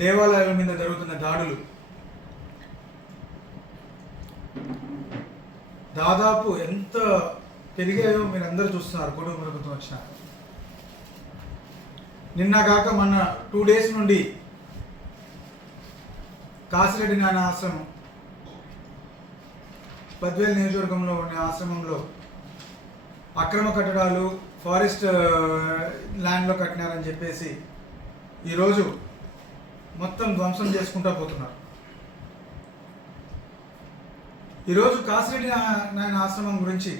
దేవాలయాల మీద జరుగుతున్న దాడులు దాదాపు ఎంత పెరిగాయో మీరు అందరూ చూస్తున్నారు. కుటుంబ ప్రభుత్వం వచ్చిన నిన్న కాక మొన్న 2 days నుండి కాసిరెడ్డి నాయన ఆశ్రమం బద్వేల్ నియోజకవర్గంలో ఉన్న ఆశ్రమంలో అక్రమ కట్టడాలు ఫారెస్ట్ ల్యాండ్లో కట్టినారని చెప్పేసి ఈరోజు మొత్తం ధ్వంసం చేసుకుంటూ పోతున్నారు. ఈరోజు కాసిరెడ్డి నాయన ఆశ్రమం గురించి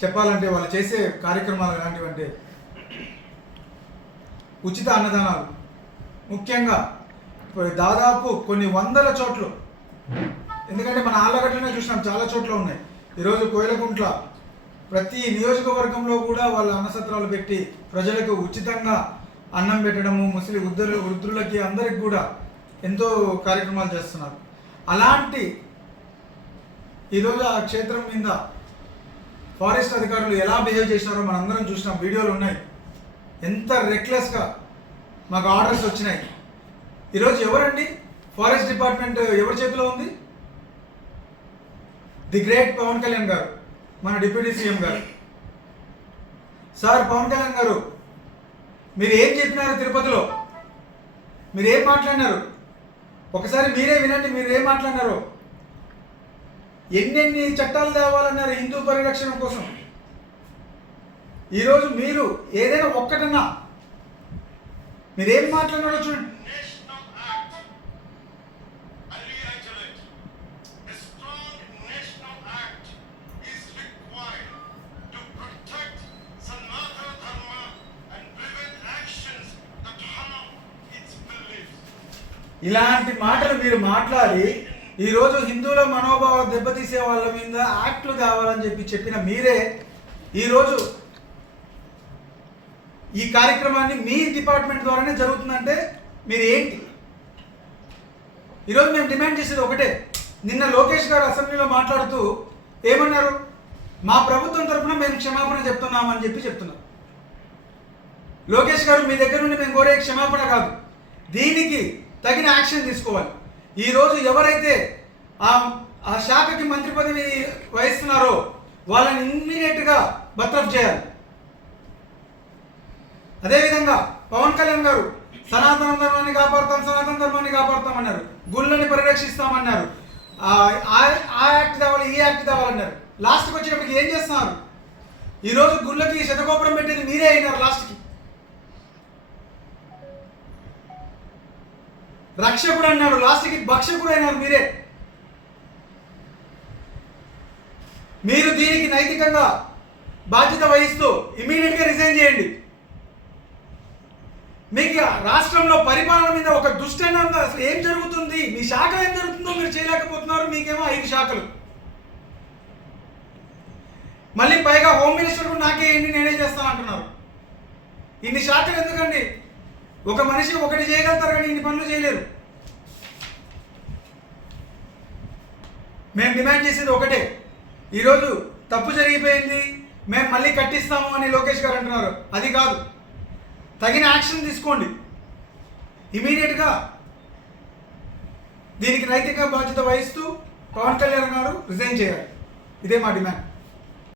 చెప్పాలంటే వాళ్ళు చేసే కార్యక్రమాలు ఎలాంటివంటే ఉచిత అన్నదానాలు, ముఖ్యంగా దాదాపు కొన్ని వందల చోట్ల, ఎందుకంటే మన ఆళ్ళగడ్డలోనే చూసినాం, చాలా చోట్ల ఉన్నాయి. ఈరోజు కోయిలకుంట్ల ప్రతి నియోజకవర్గంలో కూడా వాళ్ళ అన్నసత్రాలు పెట్టి ప్రజలకు ఉచితంగా అన్నం పెట్టడము, ముస్లిం వృద్ధులకి అందరికి కూడా ఎంతో కార్యక్రమాలు చేస్తున్నారు. అలాంటి ఈరోజు ఆ క్షేత్రం మీద ఫారెస్ట్ అధికారులు ఎలా బిహేవ్ చేసినారో మనందరం చూసినాం, వీడియోలు ఉన్నాయి. ఎంత రెక్లెస్గా మాకు ఆర్డర్స్ వచ్చినాయి. ఈరోజు ఎవరండి ఫారెస్ట్ డిపార్ట్మెంట్ ఎవరి చేతిలో ఉంది? ది గ్రేట్ పవన్ కళ్యాణ్ గారు, మన డిప్యూటీ సీఎం గారు. సార్ పవన్ కళ్యాణ్ గారు, మీరు ఏం చెప్పినారు తిరుపతిలో? మీరు ఏం మాట్లాడినారు? ఒకసారి మీరే వినండి, మీరు ఏం మాట్లాడినారు. ఎన్నెన్ని చట్టాలు తేవాలన్నారు హిందూ పరిరక్షణ కోసం. ఈరోజు మీరు ఏదైనా ఒక్కటన్నా మీరేం మాట్లాడినారో చూడండి. ఇలాంటి మాటలు మీరు మాట్లాడి ఈరోజు హిందువుల మనోభావం దెబ్బతీసే వాళ్ళ మీద యాక్ట్లు కావాలని చెప్పిన మీరే ఈరోజు ఈ కార్యక్రమాన్ని మీ డిపార్ట్మెంట్ ద్వారానే జరుగుతుందంటే మీరు ఏంటి? ఈరోజు మేము డిమాండ్ చేసేది ఒకటే. నిన్న లోకేష్ గారు అసెంబ్లీలో మాట్లాడుతూ ఏమన్నారు? మా ప్రభుత్వం తరఫున మేము క్షమాపణ చెప్తున్నామని చెప్తున్నారు. లోకేష్ గారు, మీ దగ్గర నుండి మేము కోరే క్షమాపణ కాదు, దీనికి తగిన యాక్షన్ తీసుకోవాలి. ఈరోజు ఎవరైతే ఆ శాఖకి మంత్రి పదవి వహిస్తున్నారో వాళ్ళని ఇమ్మీడియట్గా బర్తరఫ్ చేయాలి. అదేవిధంగా పవన్ కళ్యాణ్ గారు సనాతన ధర్మాన్ని కాపాడుతామన్నారు, గుళ్ళని పరిరక్షిస్తామన్నారు, ఆ యాక్ట్ తేవాలి, ఈ యాక్ట్ తేవాలన్నారు. లాస్ట్కి వచ్చేటప్పటికి ఏం చేస్తున్నారు? ఈరోజు గుళ్ళకి శతకోపురం పెట్టేది మీరే అయినారు. లాస్ట్కి రక్షకుడు అన్నాడు, లాస్ట్కి భక్షకుడు అయినారు మీరే. మీరు దీనికి నైతికంగా బాధ్యత వహిస్తూ ఇమీడియట్గా రిజైన్ చేయండి. మీకు రాష్ట్రంలో పరిపాలన మీద ఒక దుష్టంగా అసలు ఏం జరుగుతుంది, మీ శాఖలో ఏం జరుగుతుందో మీరు చేయలేకపోతున్నారు. మీకేమో 5 శాఖలు, మళ్ళీ పైగా హోమ్ మినిస్టర్ కూడా నాకే ఏంటి నేనే చేస్తాను అంటున్నారు. ఇన్ని శాఖలు ఎందుకండి? ఒక మనిషి ఒకటి చేయగలుగుతారు కానీ ఇన్ని పనులు చేయలేరు. మేము డిమాండ్ చేసేది ఒకటే. ఈరోజు తప్పు జరిగిపోయింది, మేము మళ్ళీ కట్టిస్తాము అని లోకేష్ గారు అంటున్నారు. అది కాదు, తగిన యాక్షన్ తీసుకోండి. ఇమీడియట్గా దీనికి నైతిక బాధ్యత వహిస్తూ పవన్ కళ్యాణ్ గారు రిజైన్ చేయాలి. ఇదే మా డిమాండ్.